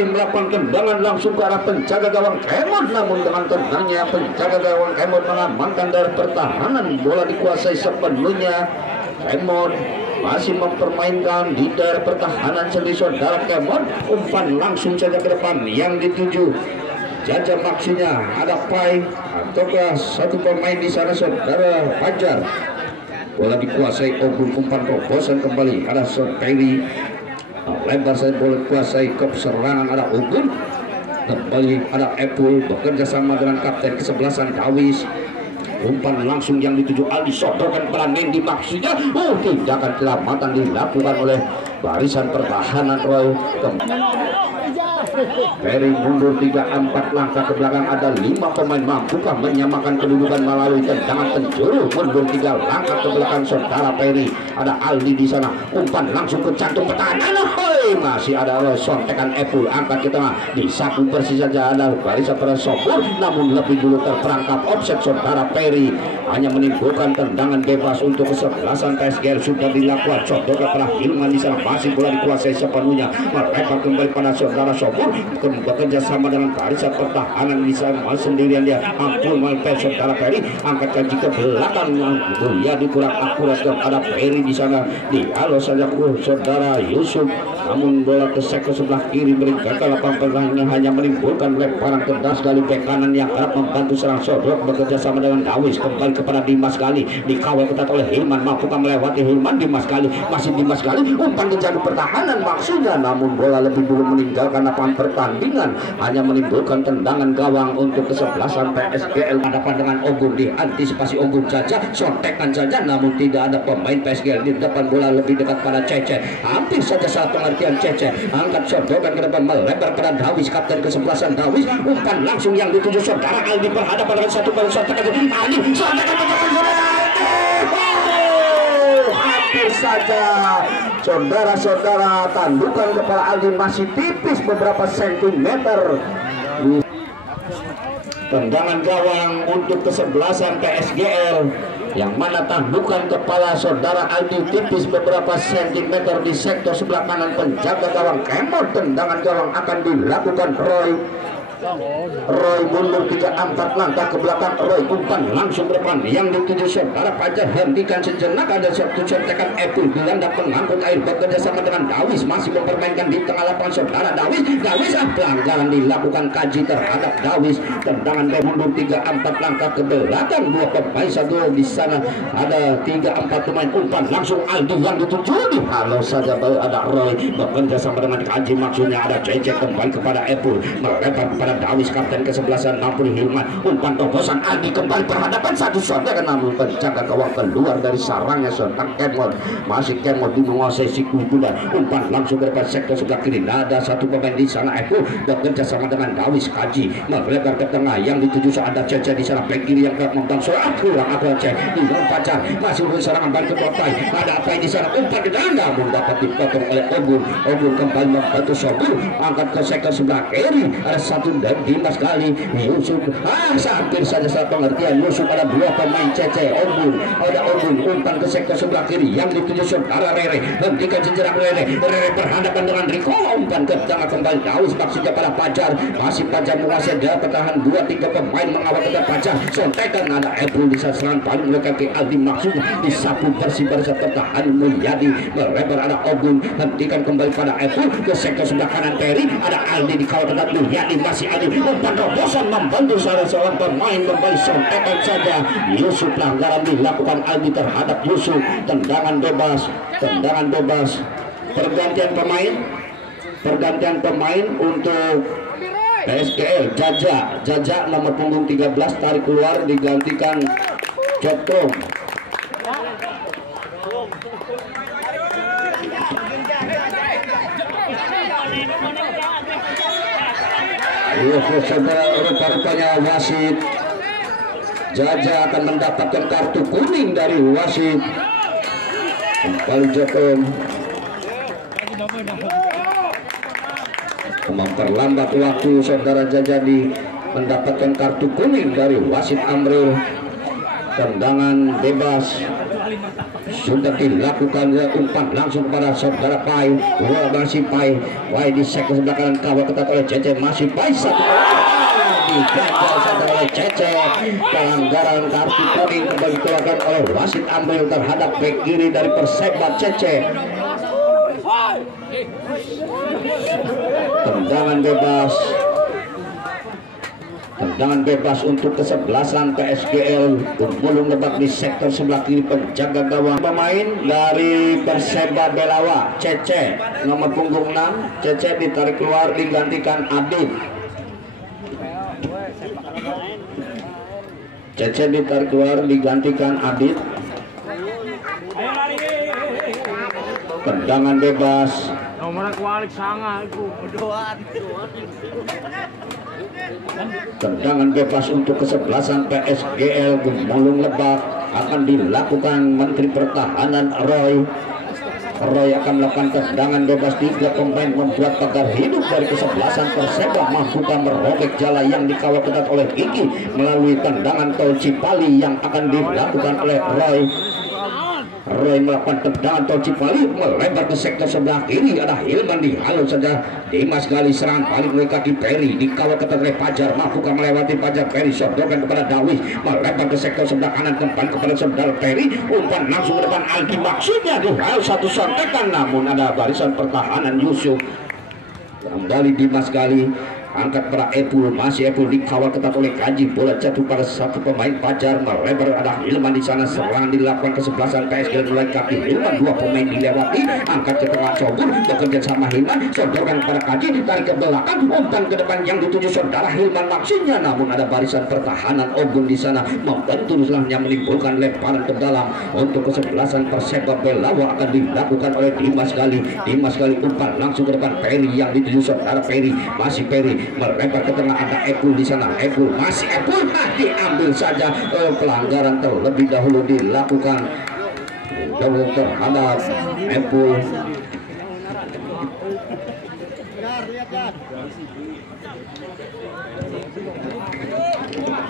lagi melakukan tendangan langsung ke arah penjaga gawang Kemod, namun dengan tendangnya penjaga gawang Kemod mengamankan dari pertahanan. Bola dikuasai sepenuhnya. Kemod masih mempermainkan di daerah pertahanan sendiri saudara. Kemod umpan langsung saja ke depan yang dituju Jaja, maksudnya ada Pai ataukah satu pemain di sana saudara Fajar. Bola dikuasai Ogun, umpan terobosan kembali ada Soteri. Lebar saya bola kuasai ke serangan ada Ogun. Kembali ada Epul bekerja sama dengan kapten kesebelasan Dawis. Umpan langsung yang dituju Aldi, sodorkan pelan Nendi, maksudnya tindakan keselamatan dilakukan oleh barisan pertahanan Roy. Ferry mundur 3-4 langkah ke belakang, ada 5 pemain, mampukah menyamakan kedudukan melalui tendangan penjuru? Mundur 3 langkah ke belakang saudara Ferry, ada Aldi di sana, umpan langsung ke jantung pertahanan. Masih ada sontekan Epul, angkat ke tengah, disapu bersih saja ada barisan Sobur, namun lebih dulu terperangkap offset saudara Ferry, hanya menimbulkan tendangan bebas untuk kesebelasan PSGR. Sudah dilakukan sodorkan pada Hilman di sana, masih bola dikuasai sepenuhnya, melebar kembali pada saudara Sobur, bekerja sama dengan barisan pertahanan di sana, sendirian dia ampun melempar saudara Ferry, angkat kaji ke belakang, ya dikurang akurat kepada Ferry di sana, dihalau saja saudara Yusuf, namun bola ke sektor sebelah kiri meninggalkan lapangan pertahanan, hanya menimbulkan lemparan cerdas dari bek kanan yang kerap membantu serang Sodok, bekerja sama dengan Dawis, kembali kepada Dimas Gali, dikawal ketat oleh Hilman, mampukah melewati Hilman? Dimas Gali, masih Dimas Gali, umpan ke jalur pertahanan maksudnya, namun bola lebih dulu meninggalkan lapangan pertandingan, hanya menimbulkan tendangan gawang untuk kesebelasan PSGL. Hadapan dengan Ogun, diantisipasi Ogun Jaja, sontekan saja, namun tidak ada pemain PSGL di depan. Bola lebih dekat pada Cece, hampir saja saat pengertian Cece, angkat sodokan ke depan, melebar pada Dawis, kapten kesebelasan Dawis, umpan langsung yang dituju saudara Aldi, berhadapan dengan satu baru sontekan Aldi, sontekan hampir saja saudara-saudara, tandukan kepala Aldi masih tipis beberapa sentimeter. Tendangan gawang untuk kesebelasan PSGL, yang mana tandukan kepala saudara Aldi tipis beberapa sentimeter di sektor sebelah kanan penjaga gawang Kemod. Tendangan gawang akan dilakukan Roy. Roy mundur 3-4 langkah ke belakang. Roy umpan langsung ke depan yang dituju saudara Fajar, hentikan sejenak, ada satu contekan Epul gelandang pengangkut air, bekerja sama dengan Dawis, masih mempermainkan di tengah lapangan saudara Dawis. Pelanggaran dilakukan kaji terhadap Dawis. Tendangan mundur 3-4 langkah ke belakang, 2 pemain satu di sana, ada 3-4 pemain, umpan langsung Aldi yang dituju, halo saja ada Roy, bekerja sama dengan kaji, maksudnya ada Cece, kembali kepada Epul, melebar kepada Dawis, kapten kesebelasan Nampuri Hilman, umpan terobosan Aldi, kembali berhadapan satu saudara, namun penjaga gawang keluar dari sarangnya sontak Kemod, masih Kemod menguasai siku bulan, umpan langsung ke depan sektor sebelah kiri, ada satu pemain di sana Epul, bekerja sama dengan Dawis, kaji melebar ke tengah yang dituju ada Cece di sana, back kiri yang kerap membang soal kurang apa Cece di dalam Fajar, masih serangan balik ke Kotai, ada apa di sana, umpan ke danda, dapat dipotong oleh Ogun. Ogun kembali membantu Sobur, angkat ke sektor sebelah kiri, ada satu dan Dimas Gali, Yusuf, hampir saja saat pengertian Yusuf, ada 2 pemain Cece, Ogun, ada Ogun, umpan ke sektor sebelah kiri yang dituju saudara Rere, hentikan sejenak Rere berhadapan dengan Riko, umpan ke tengah kembali Dawis, maksudnya pada Fajar, masih Fajar menguasai dia, pertahan 2-3 pemain mengawal kepada Fajar, sontekan ada Ebru di serangan paling mendekati Aldi, maksudnya disapu bersih barisan pertahanan Mulyadi, melebar ada Ogun, hentikan kembali pada Ebru ke sektor sebelah kanan Peri, ada Aldi dikawal kepada Mulyadi, masih Aldi, umpan terobosan membantu salah seorang pemain, kembali sontekan saja Yusuf, pelanggaran dilakukan Aldi terhadap Yusuf, tendangan bebas, pergantian pemain untuk PSGL. Jaja nomor punggung 13 tarik keluar, digantikan Jotong. Saudara, rupa-rupanya wasit Jaja akan mendapatkan kartu kuning dari wasit. Kembali Jotong memperlambat waktu, saudara Jajadi mendapatkan kartu kuning dari wasit Amril. Tendangan bebas sudah dilakukan umpan langsung kepada saudara Pai. Masih Pai di sektor sebelah kanan kawal ketat oleh Cece. Masih Pai satu diganjal saja oleh Cece. Pelanggaran kartu kuning kembali dilakukan oleh wasit ambil terhadap bek kiri dari Perseba Cece. Tendangan bebas untuk kesebelasan PSGL Pemulung Lebak di sektor sebelah kiri. Penjaga gawang pemain dari Perseba Belawa Cece nomor punggung 6. Cece ditarik keluar digantikan Adit. Cece ditarik keluar digantikan Adit. Tendangan bebas. Tendangan bebas untuk kesebelasan PSGL Pemulung Lebak akan dilakukan Menteri Pertahanan Roy. Roy akan melakukan tendangan bebas. 3 pemain membuat pagar hidup dari kesebelasan Perseba mampukan merobek jala yang dikawal ketat oleh Kiki melalui tendangan tol Cipali yang akan dilakukan oleh Roy. Roy melakukan tendangan tol Cipali melebar ke sektor sebelah kiri. Ada Hilman dihalau saja. Dimas Gali serang paling oleh kaki Peri dikawal ketat oleh Pajar. Mampukah melewati Pajar? Peri sodorkan kepada Dawis melebar ke sektor sebelah kanan kembali kepada saudara Peri. Umpan langsung ke depan Aldi maksudnya dihalau satu sontekan namun ada barisan pertahanan Yusuf. Kembali Dimas Gali angkat pada Epul. Masih Epul dikawal ketat oleh Kaji. Bola jatuh pada satu pemain Pajar melebar. Ada Hilman di sana. Serangan dilakukan kesebelasan PSG mulai kaki Hilman. 2 pemain dilewati. Angkat ke tengah Sobur bekerja sama Hilman. Sodorkan kepada Kaji. Tarik ke belakang. Umpan ke depan yang dituju saudara Hilman maksudnya. Namun ada barisan pertahanan Ogun di sana membantu setelahnya menimbulkan lemparan ke dalam untuk kesebelasan Perseba Belawa akan dilakukan oleh Dimas Gali. Dimas Gali umpan langsung ke depan Peri yang dituju saudara Peri. Masih Peri melebar ke tengah. Ada Epul di sana. Epul masih Epul diambil saja. Pelanggaran terlebih dahulu dilakukan terhadap Epul.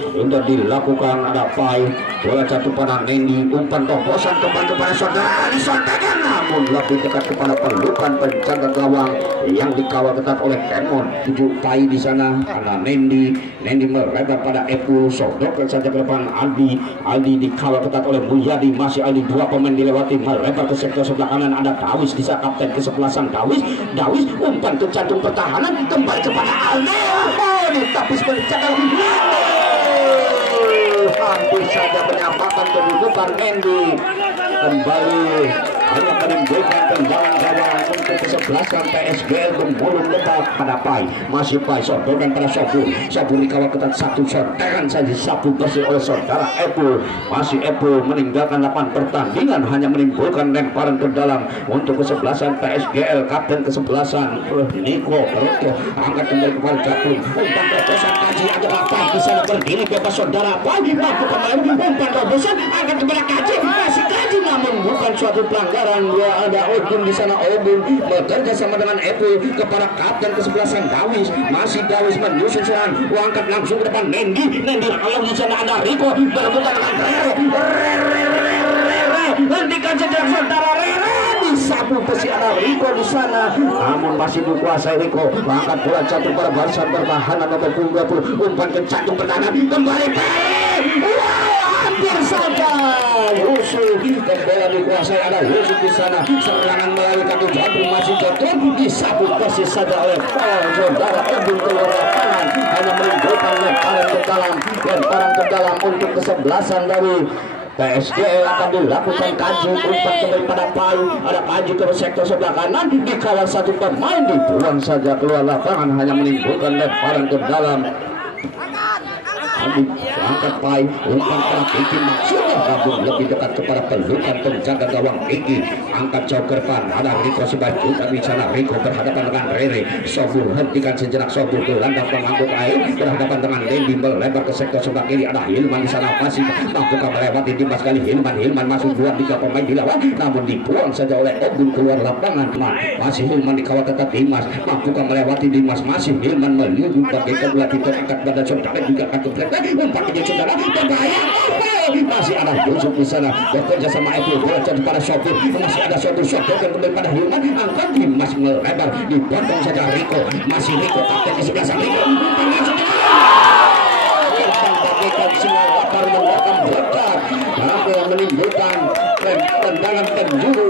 Sudah dilakukan. Ada Pai. Bola jatuh pada Nendi. Umpan toposan kembali kepada saudara disontakan namun lebih dekat kepada pelukan penjaga gawang yang dikawal ketat oleh Kemon. 7 Pai di sana. Ada Nendi. Nendi melebar pada Epul. Sodorkan saja ke depan Aldi. Aldi dikawal ketat oleh Mulyadi. Masih Aldi. 2 pemain dilewati melebar ke sektor sebelah kanan. Ada Dawis di sana kapten kesebelasan Dawis. Dawis umpan ke jantung pertahanan kembali kepada Aldi. Ditapis penjaga hampir saja penyamakan kedudukan Mendy. Kembali hanya menimbulkan tendangan gawang untuk kesebelasan PSGL Pemulung Lebak. Pada Pai. Masih Pai sodorkan pada Sobur. Sobur dikawal ketat satu sontekan saja sapu bersih oleh saudara Epul. Masih Epul meninggalkan 8 pertandingan hanya menimbulkan lemparan ke dalam untuk kesebelasan PSGL. Kapten kesebelasan Niko Berto angkat kembali kepada Jakun. Umpan terobosan Kaji ada apa di sana berdiri bebas saudara Pai. Mampu kembali umpan terobosan angkat kepada Kaji. Masih Kaji namun bukan suatu pelanggaran. Ada Ogun di sana. Ogun bekerja sama dengan Epul kepada kapten kesebelasan Dawis. Masih Dawis menyusun serangan. Angkat langsung ke depan Nendi. Nendi kalau di sana ada Riko berebutan dengan Rere. Hentikan saja saudara Rere. Disapu besi ada Riko di sana. Namun masih dikuasai Riko. Angkat bola jatuh pada barisan pertahanan nomor 20. Umpan ke jantung pertahanan kembali Pele. Hampir saja Yusuf. Bola dikuasai ada Yusuf di sana. Serangan melalui kaki jantung masih jatuh. Disapu persis saja oleh saudara Ogun keluar lapangan. Hanya menimbulkan lemparan ke dalam untuk kesebelasan dari PSGL akan dilakukan. Kaji umpan kembali pada Pai. Ada Kaji ke sektor sebelah kanan dikawal satu pemain dibuang saja keluar lapangan hanya menimbulkan lemparan ke dalam. Angkat Pai. Umpan pada Kiki maksudnya gabung lebih dekat kepada pelukan penjaga gawang Kiki. Angkat jauh ke depan. Ada Riko sebajukan di sana. Riko berhadapan dengan Rere. Sobur hentikan sejenak. Sobur ke landang pengangkut air berhadapan dengan Lendi melebar ke sektor sebelah kiri. Ada Hilman di sana masih mampukah melewati Dimas Gali. Hilman masuk 2-3 pemain dilawan namun dibuang saja oleh Ogun keluar lapangan. Masih Hilman dikawal ketat Dimas. Mampukah melewati Dimas. Masih Hilman meliuk bagaikan bola terangkat pada saudara juga kartu black umpan kejar saudara berbahaya. Masih ada Yusuf di sana bekerja sama Epi, bola jatuh pada Sobur, masih ada Sobur sodorkan kembali pada Hilman, angkat Dimas melebar dipotong saja Riko, masih Riko kapten di sebelah sana Riko bagaikan sinyal lapar mendapat berkat hampir menimbulkan tendangan penjuru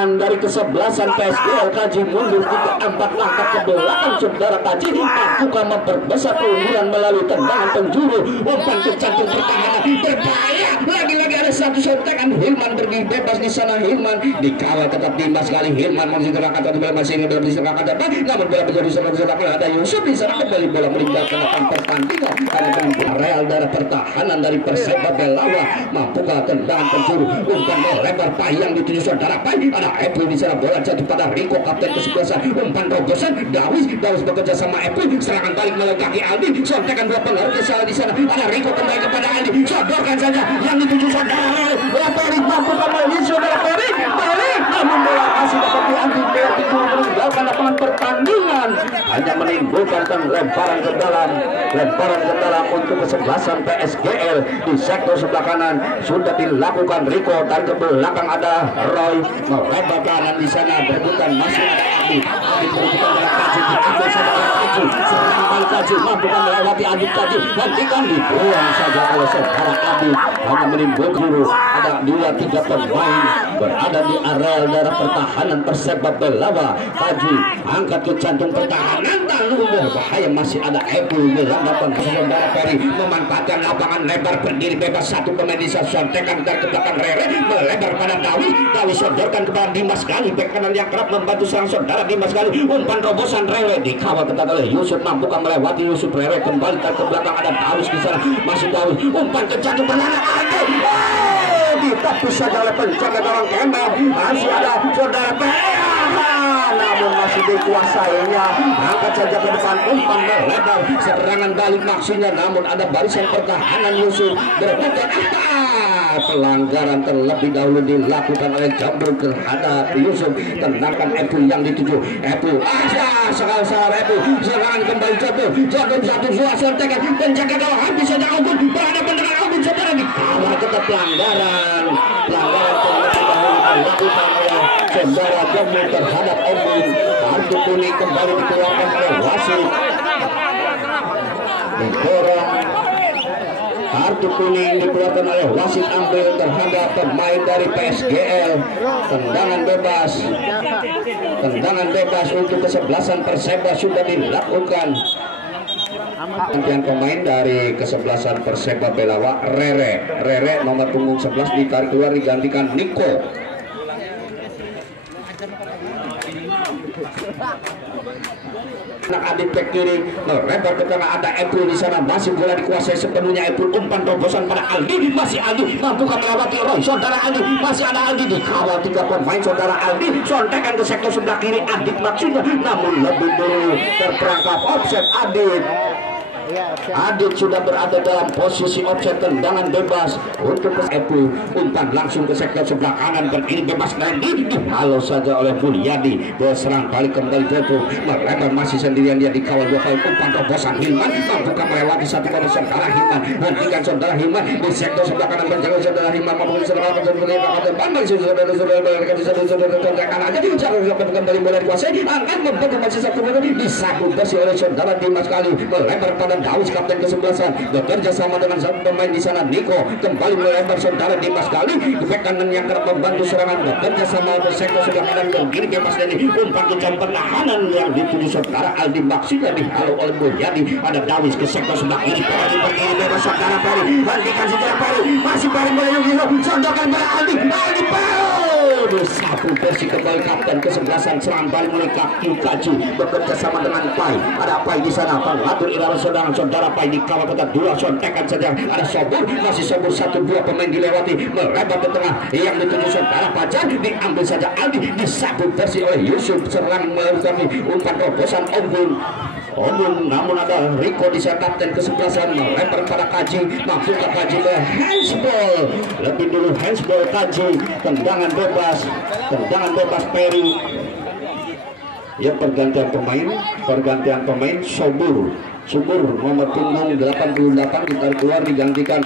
dari kesebelasan PSGL. Kaji mundur 3-4 langkah ke belakang saudara Kaji, bukan memperbesar keunggulan melalui tendangan penjuru, umpan ke jantung pertahanan berbahaya. Lagi-lagi ada satu sontekan Hilman berdiri bebas di sana. Hilman dikawal tetap Dimas kali Hilman masih terangkat atau masih dalam diserangkan depan, namun bola menjadi diserangkan ada Yusuf di sana kembali bola meninggalkan pertandingan karena Real darah pertahanan dari Perseba Belawa mampukah tendangan penjuru, umpan melebar payang dituju saudara Pai. Ada Epi di sana bola jatuh pada Riko kapten kesebelasan, umpan robosan Dawis bekerja sama Epi, serangan balik melalui kaki Aldi, sontekan dua pengaruh salah di sana. Ada Riko kembali kepada Aldi, sodorkan saja yang dituju saudara Peri, mampu kembali saudara Peri balik, namun bola masih dapat diambil Peri meninggalkan lapangan pertandingan, hanya menimbulkan lemparan ke dalam untuk kesebelasan PSGL di sektor sebelah kanan. Sudah dilakukan Riko dan ke belakang ada Roy melebar kanan di sana, berebutan masih ada Adi berebutan dengan Kaji, diambil saja oleh Kaji, serangan balik Kaji mampu melewati Adi, Kaji hentikan, dibuang saja oleh saudara Adi, hanya menimbulkan guru. Ada 2-3 pemain berada di areal darah pertahanan Perseba Belawa. Kaji angkat ke jantung pertahanan, lalu berbahaya, masih ada Ebu beranggapan saudara Peri memanfaatkan lapangan lebar berdiri bebas satu pemain di sontekan dari ke belakang Rere melebar pada Dawi sodorkan kepada Dimas kali bek kanan yang kerap membantu serang saudara Dimas kali, umpan robosan Rere dikawal ketat oleh Yusuf, mampukah melewati Yusuf. Rere kembali ke belakang ada Dawis di sana, masih Dawis, umpan ke jantung pertahanan ditepis saja oleh penjaga gawang Kemal, masih ada saudara namun masih dikuasainya, angkat saja ke depan, umpan melebar, serangan balik maksudnya, namun ada barisan pertahanan Yusuf berbuka pelanggaran terlebih dahulu dilakukan oleh Jambul terhadap Yusuf. Tendangan Epu yang dituju Epu sekali salah Epu, serangan kembali jatuh satu suasana tekan penjaga gawang habis saja Agun berhadapan dengan Agun saudara, dikawal tetap pelanggaran terlebih dahulu dilakukan oleh saudara Jambul terhadap Agun. Kartu kuning kembali dikeluarkan oleh wasit, didorong kartu kuning dikeluarkan oleh wasit ambil terhadap pemain dari PSGL. Tendangan bebas untuk kesebelasan Perseba sudah dilakukan. Gantian pemain dari kesebelasan Perseba Belawa Rere nomor punggung 11 ditarik keluar digantikan Niko. Adit bek kiri melebar ke tengah, ada Epul di sana, masih bola dikuasai sepenuhnya Epul, umpan robosan pada Aldi, masih Aldi mampukah melewati Roy, saudara Aldi, masih ada Aldi dikawal 3 pemain saudara Aldi, sontekan ke sektor sebelah kiri Adit maksudnya, namun lebih dulu terperangkap offset Adit sudah berada dalam posisi offset. Tendangan bebas untuk ke Epu, umpan langsung ke sektor sebelah kanan berdiri bebas lagi, halo saja oleh Mulyadi, berserang balik kembali jatuh melebar, masih sendirian dia dikawal 2 kali, umpan robosan Hilman mampukah melewati satu kali saudara Hilman, hentikan saudara Hilman di sektor sebelah kanan menjaga saudara Hilman mampukah saudara kembali bola dikuasai, angkat membentuk masih satu kali disapu bersih oleh saudara Dimas kali melebar pada Dawis kapten kesebelasan bekerja sama dengan satu pemain di sana Niko, kembali melebar saudara Dimas kali di bek kanan yang kerap membantu serangan bekerja sama untuk sektor sebelah kanan berdiri bebas dari umpan ke jam pertahanan yang dituju saudara Aldi maksudnya dihalau oleh Mulyadi, ada Dawis ke sektor sebelah kiri berdiri bebas saudara Peri, hentikan saudara Peri, masih Peri mulai sodorkan pada Aldi disapu bersih kembali kapten kesebelasan, serang balik mulai kaki Kaji bekerja sama dengan Pai, ada Pai di sana pengatur irama saudara Pai dikawal ketat 2 sontekan saja, ada Sobur, masih Sobur 1-2 pemain dilewati melebar ke tengah yang dituju saudara Fajar, diambil saja Aldi disapu bersih oleh Yusuf, serang melalui umpan robosan Omun, namun ada Riko di sana kapten kesebelasan melempar pada Kaji, mampukah Kaji ke handsball, lebih dulu handsball Kaji, tendangan bebas Peri. Ya pergantian pemain Sobur Syukur nomor punggung 88 ditarik keluar digantikan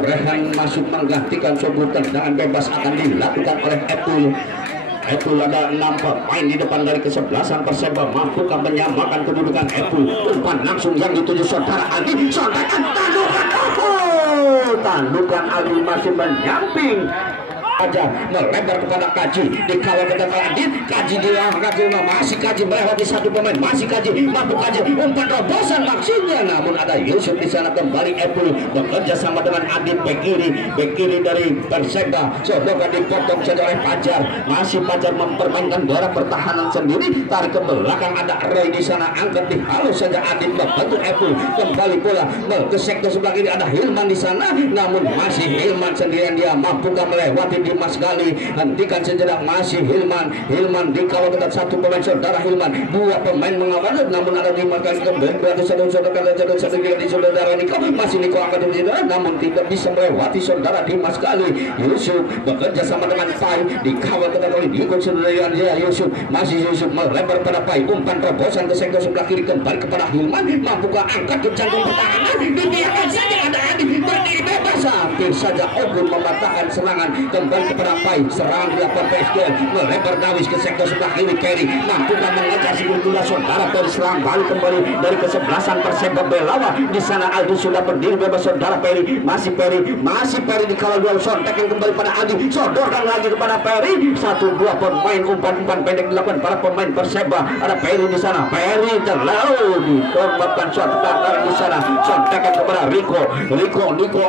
Rehan masuk menggantikan sebuah tendangan bebas akan dilakukan oleh Epul ada 6 pemain di depan dari kesebelasan Perseba, mampukah menyamakan kedudukan Epul? Umpan langsung yang dituju saudara Aldi, sontakan tandukan Aldi masih menyamping aja melebar kepada Kaji, dikawal kepada Adit. Kaji masih Kaji melewati satu pemain, masih Kaji, mampu Kaji, umpan terobosan maksudnya, namun ada Yusuf di sana. Kembali Epul bekerja sama dengan Adit, bek kiri dari Perseba, sodokan dipotong saja oleh Pajar. Masih Pajar mempermainkan daerah pertahanan sendiri, tarik ke belakang, ada Roy di sana, angkat di halus saja Adit membantu Epul. Kembali bola ke sektor sebelah kiri, ada Hilman di sana, namun masih Hilman sendirian, dia mampukah melewati Dimas Gali, hentikan sejenak, masih Hilman dikawal ketat satu pemain saudara Hilman, dua pemain mengawal, namun ada Dimas Gali kembali berarti satu di saudara Niko, masih Niko angkat di saudara, namun tidak bisa melewati saudara Dimas Gali. Yusuf bekerja sama dengan Pai, dikawal ketat oleh Niko sendirian, ya Yusuf melebar pada Pai, umpan terobosan ke sektor sebelah kiri, kembali kepada Hilman, mampukah angkat ke jantung pertahanan, dibiarkan saja ada Adi berdiri bebas, hampir saja Ogun mematahkan serangan. Kembali kepada Pai, serangan dilakukan PSGL, melebar Dawis ke sektor sebelah kiri, Peri mampukah mengejar si bola saudara Peri, serang balik kembali dari kesebelasan Perseba Belawa. Di sana Aldi sudah berdiri bebas saudara Peri, masih Peri dikawal dua sontek yang kembali pada Aldi, sodorkan lagi kepada Peri, satu dua pemain, umpan pendek dilakukan para pemain Perseba. Ada Peri di sana, Peri terlalu dikorbankan suatu tangan di sana, sontekan kepada Riko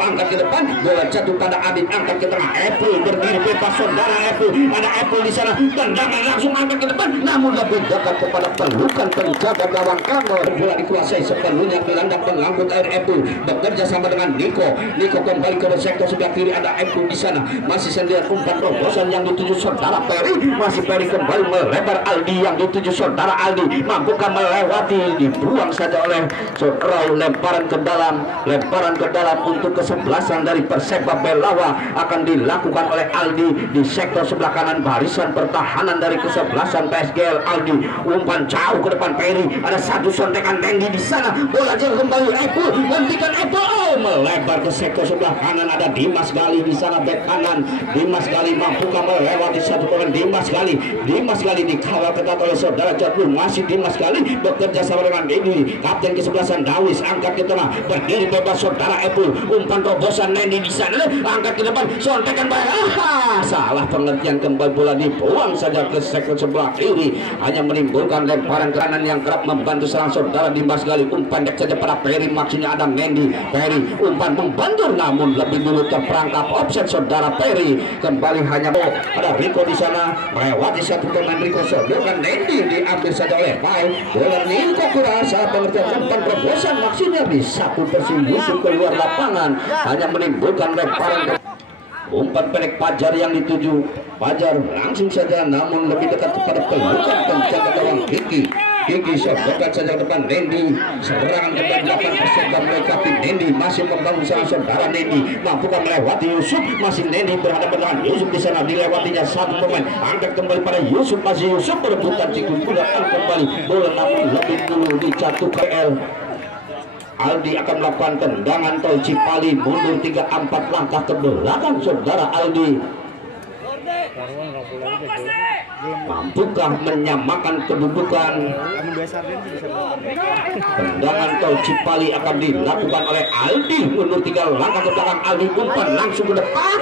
angkat ke depan, bola jatuh pada Adit, angkat ke tengah, Epul berdiri bebas saudara Epul, ada Epul di sana, tendangan langsung angkat ke depan, namun lebih dekat kepada pelukan penjaga gawang Kamor. Bola dikuasai sepenuhnya gelandang pengangkut air Epul, bekerja sama dengan Niko kembali ke sektor sebelah kiri, ada Epul di sana, masih sendirian, umpan terobosan yang dituju saudara Peri, masih Peri kembali melebar Aldi yang dituju saudara Aldi, mampukah melewati, dibuang saja oleh Roy, lemparan ke dalam untuk kesebelasan dari Perseba Belawa akan dilakukan oleh Aldi di sektor sebelah kanan barisan pertahanan dari kesebelasan PSGL. Aldi umpan jauh ke depan Peri, ada satu sontekan Nendi di sana, bola jauh kembali Epul, hentikan Epul, melebar ke sektor sebelah kanan, ada Dimas Gali di sana, bek kanan Dimas Gali mampukah melewati satu pemain, Dimas Gali dikawal ketat oleh saudara Jatun, masih Dimas Gali bekerja sama dengan Nendi, kapten kesebelasan Dawis, angkat ke tengah, berdiri bebas saudara Epul, umpan terobosan Nendi di sana, angkat ke depan, sontekan salah pengertian, kembali bola dibuang saja ke sektor sebelah kiri, hanya menimbulkan lemparan kanan yang kerap membantu serang saudara Dimas Gali. Umpan dek saja pada Peri, maksudnya ada Nendi, Peri umpan membantu, namun lebih dulu terperangkap offset saudara Peri. Kembali hanya ada Riko di sana, melewati satu pemain Riko, sodorkan Nendi, diambil saja oleh Pai, bola Niko kurasa pengertian, umpan terobosan maksudnya di satu Persi Yusuf keluar lapangan, hanya menimbulkan lemparan. Umpan pendek Pajar yang dituju, Pajar langsung saja, namun lebih dekat kepada pelukan penjaga gawang Kiki dekat saja depan Nendi, serangan ke belakang Perseba melekati Nendi, masih membangun sang saudara Nendi, mampukah melewati Yusuf, masih Nendi berhadapan dengan Yusuf di sana, dilewatinya satu pemain, angkat kembali pada Yusuf, masih Yusuf berebutan cikgu gunakan kembali bola, namun lebih dulu dijatuh ke Aldi akan melakukan tendangan tol Cipali, mundur 3-4 langkah ke belakang saudara Aldi. Mampukah menyamakan kedudukan? Tendangan tol Cipali akan dilakukan oleh Aldi, mundur 3 langkah ke belakang. Aldi umpan langsung ke depan,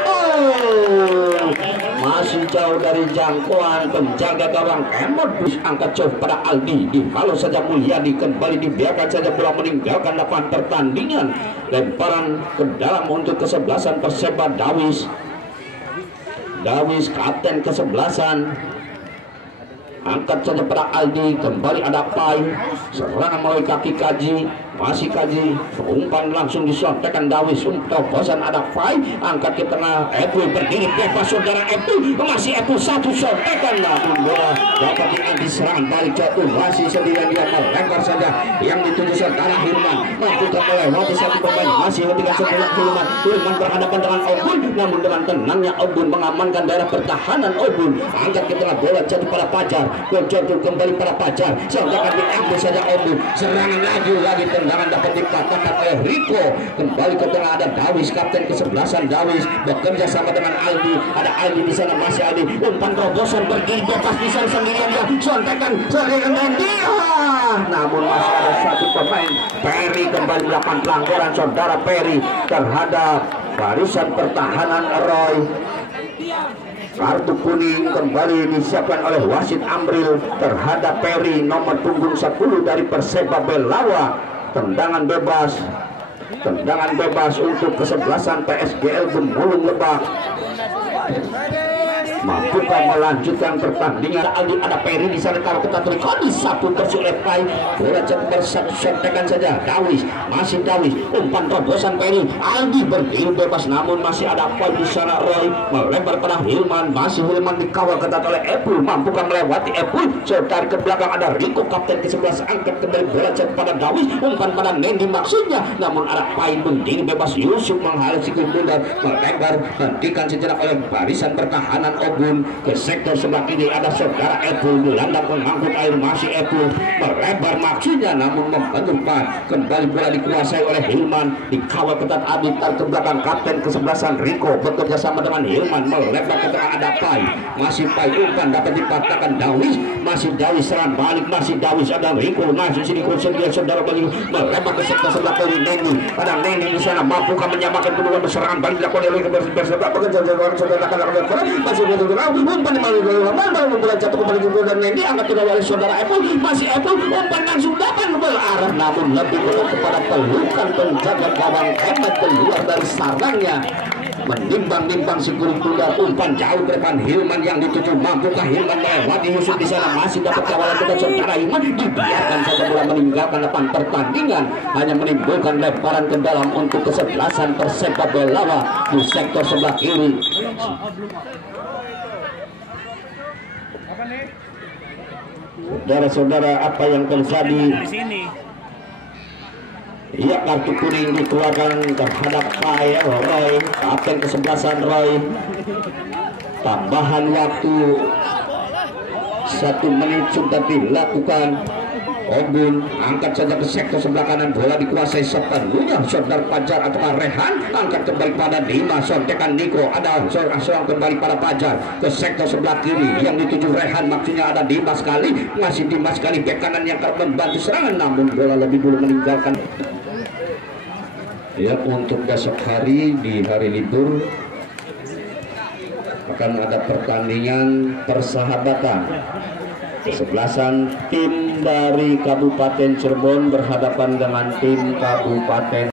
masih jauh dari jangkauan penjaga gawang Kemod. Angkat jauh pada Aldi, dihalau saja Mulyadi, kembali dibiarkan saja bola meninggalkan lapangan pertandingan. Lemparan ke dalam untuk kesebelasan Perseba Dawis kapten kesebelasan, angkat saja pada Aldi, kembali ada Pai, serangan melalui kaki Kaji, masih Kaji, umpan langsung disontekan Dawis, terobosan ada Pai, angkat ke tengah, Epul berdiri bebas saudara Epul, masih Epul satu sontekan, namun bola dapat diambil serangan balik jatuh, masih sendirian dia melempar saja yang dituju saudara Hilman, mampukah melewati satu pemain, masih ketika sebelah Hilman berhadapan dengan Obun, namun dengan tenangnya Obun mengamankan daerah pertahanan Obun, angkat ke tengah, bola jatuh pada Pajar, Jatuh kembali para Pajar. Sontakan diambil saja Obun. Serangan laju lagi, tendangan dapat dikatakan oleh Rico. Kembali ke tengah ada Dawis, kapten kesebelasan Dawis bekerja sama dengan Aldi. Ada Aldi di sana, masih Aldi. Umpan terobosan berdiri bebas di sana sendirian. Sontakan serangan dia. Namun masih ada satu pemain. Perry kembali melakukan pelanggaran saudara Perry terhadap barisan pertahanan Roy. Kartu kuning kembali disiapkan oleh wasit Amril terhadap Perry, nomor punggung 10 dari Perseba Belawa. Tendangan bebas untuk kesebelasan PSGL Gemulung Lebak. Mampukah melanjutkan pertandingan? Aldi, ada Perry di sana, kalau kita terikoni satu tersulepai bola cepat satu sontekan saja. Dawis, masih Dawis, umpan terobosan Perry. Aldi berdiri bebas, namun masih ada Paul di sana. Roy melebar pada Hilman, masih Hilman dikawal ketat oleh Epul. Mampukah melewati Epul? Sebentar ke belakang ada Rico, kapten ke-11, angkat kembali bola cepat pada Dawis, umpan pada Nendi maksudnya, namun ada Pain berdiri bebas. Yusuf menghalau sikul bundar, melebar, hentikan sejenak oleh barisan pertahanan Obun. Ke sektor sebelah kiri ada saudara Epul, gelandang pengangkut air, masih Epul melebar maksudnya, namun membenturkan. Kembali bola dikuasai oleh Hilman, dikawal ketat Adi. Ke belakang kapten kesebelasan Rico bekerja sama dengan Hilman, melebar ke tengah ada Pai, masih Pai, umpan dapat dipatahkan Dawis, masih Dawis serang balik, masih Dawis, ada Rico, masih sini konsentrasi saudara balik, melebar ke sektor sebelah kiri. Nendi, ada Nendi di sana, mampukah menyamakan kedua serangan balik dilakukan oleh Perseba bekerja sama saudara masih umpan bola jatuh kembali ke dan Nendi, angkat kedua oleh saudara Epul, masih Epul, umpan langsung dapat belarah, namun lebih dulu kepada pelukan penjaga gawang hebat keluar dari sarangnya, menimbang-nimbang si guru tunggal. Umpan jauh ke depan Hilman yang dituju, mampukah Hilman melewati Yusuf di sana, masih dapat kawalan ketat saudara Hilman, dibiarkan saja bola meninggalkan depan pertandingan, hanya menimbulkan lemparan ke dalam untuk kesebelasan Perseba Belawa di sektor sebelah kiri. Saudara-saudara, apa yang terjadi? Iya, kartu kuning dikeluarkan terhadap Roy, kapten kesebelasan Roy. Tambahan waktu 1 menit sudah dilakukan. Obun angkat saja ke sektor sebelah kanan, bola dikuasai sepenuhnya saudara Pajar atau Rehan, angkat kembali pada Dimas, sontekan Niko, ada seorang kembali pada Pajar ke sektor sebelah kiri yang dituju Rehan, maksudnya ada Dimas kali, masih Dimas kali bek kanan yang akan membantu serangan, namun bola lebih dulu meninggalkan. Ya, untuk besok hari di hari libur akan ada pertandingan persahabatan. Kesebelasan tim dari Kabupaten Cirebon berhadapan dengan tim Kabupaten